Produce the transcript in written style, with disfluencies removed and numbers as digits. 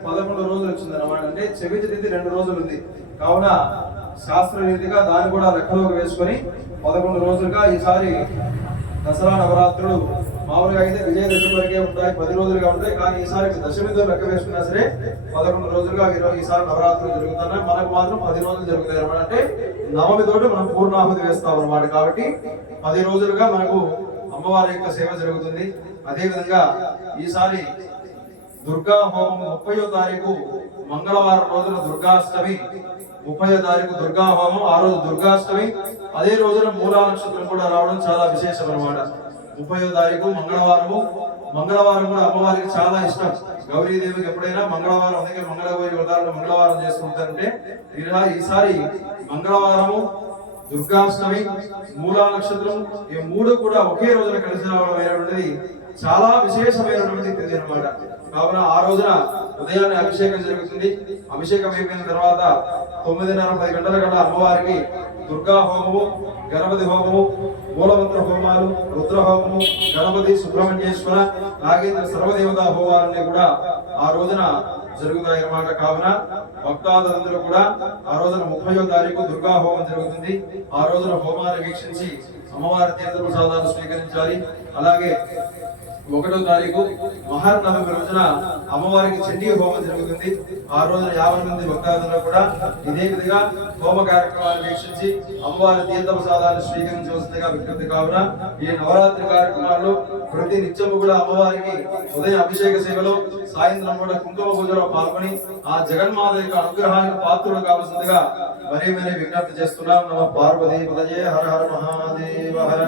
11 రోజులు వచ్చింది అన్నమాట. అంటే చెవితి తిథి 2 రోజులు ఉంది కావున శాస్త్ర రీతిగా దాన్ని కూడా లెక్కలోకి వేసుకొని 11 రోజులుగా ఈసారి దసరా నవరాత్రులు మామూలుగా అయితే విజయదశమి వరకే ఉంటాయి, 10 రోజులుగా ఉంటాయి. కానీ ఈసారి దశమితో లెక్క వేసుకున్నా సరే 11 రోజులుగా ఈసారి నవరాత్రులు జరుగుతున్నాయి. మనకు మాత్రం 10 రోజులు జరుగుతాయి అనమాట. అంటే నవమి తోటి మనం పూర్ణాహుతి వేస్తాం అనమాట. కాబట్టి 10 రోజులుగా మనకు అమ్మవారి యొక్క సేవ జరుగుతుంది. అదే విధంగా ఈసారి దుర్గా హోమం 30వ తారీఖు మంగళవారం రోజున దుర్గాష్టమి, 30వ తారీఖు దుర్గా హోమం, ఆ రోజు దుర్గాష్టమి. అదే రోజున మూలా నక్షత్రం కూడా రావడం చాలా విశేషం అనమాట. 30వ తారీఖు మంగళవారం కూడా అమ్మవారికి చాలా ఇష్టం. గౌరీదేవికి ఎప్పుడైనా మంగళవారం, అందుకే మంగళగౌరి వ్రతాలను మంగళవారం చేసుకుంటారంటే ఈసారి మంగళవారము, దుర్గాష్టమి, మూలా నక్షత్రం ఈ మూడు కూడా ఒకే రోజున కలిసి రావడం అనేటువంటిది చాలా విశేషమైనటువంటి తిథి అనమాట. కావున ఆ రోజున ఉదయాన్నే అభిషేకం జరుగుతుంది. అభిషేకం అయిపోయిన తర్వాత 9:30-10 గంటల కల్లా అమ్మవారికి దుర్గా హోమము, గణపతి హోమము, మూలమంత్ర హోమాలు, రుద్ర హోమము, గణపతి, సుబ్రహ్మణ్యేశ్వర, నాగేంద్ర సర్వదేవతా హోమాలన్నీ కూడా ఆ రోజున జరుగుతాయి అన్నమాట. కావున భక్తాదులందరూ కూడా ఆ రోజున 30వ తారీఖు దుర్గా హోమం జరుగుతుంది. ఆ రోజున హోమాన్ని వీక్షించి అమ్మవారి తీర్థ ప్రసాదాలు స్వీకరించాలి. అలాగే 1వ తారీఖు మహానవమి రోజున అమ్మవారికి చండీ హోమం జరుగుతుంది. ఆ రోజున 50 మంది భక్తాదులు కూడా ఇదే విధంగా హోమ కార్యక్రమాన్ని వీక్షించి అమ్మవారి తీర్థ ప్రసాదాన్ని స్వీకరించవలసిందిగా విజ్ఞప్తి. కావున ఈ నవరాత్రి కార్యక్రమాల్లో ప్రతి నిత్యము కూడా అమ్మవారికి ఉదయం అభిషేక సేవలో, సాయంత్రం కూడా కుంకుమ పూజలో పాల్గొని ఆ జగన్మాత యొక్క అనుగ్రహానికి పాత్రులు కావాల్సిందిగా మరీ విజ్ఞప్తి చేస్తున్నాం. నమ పార్వతీ పదజే హర హర మహాదేవ హర.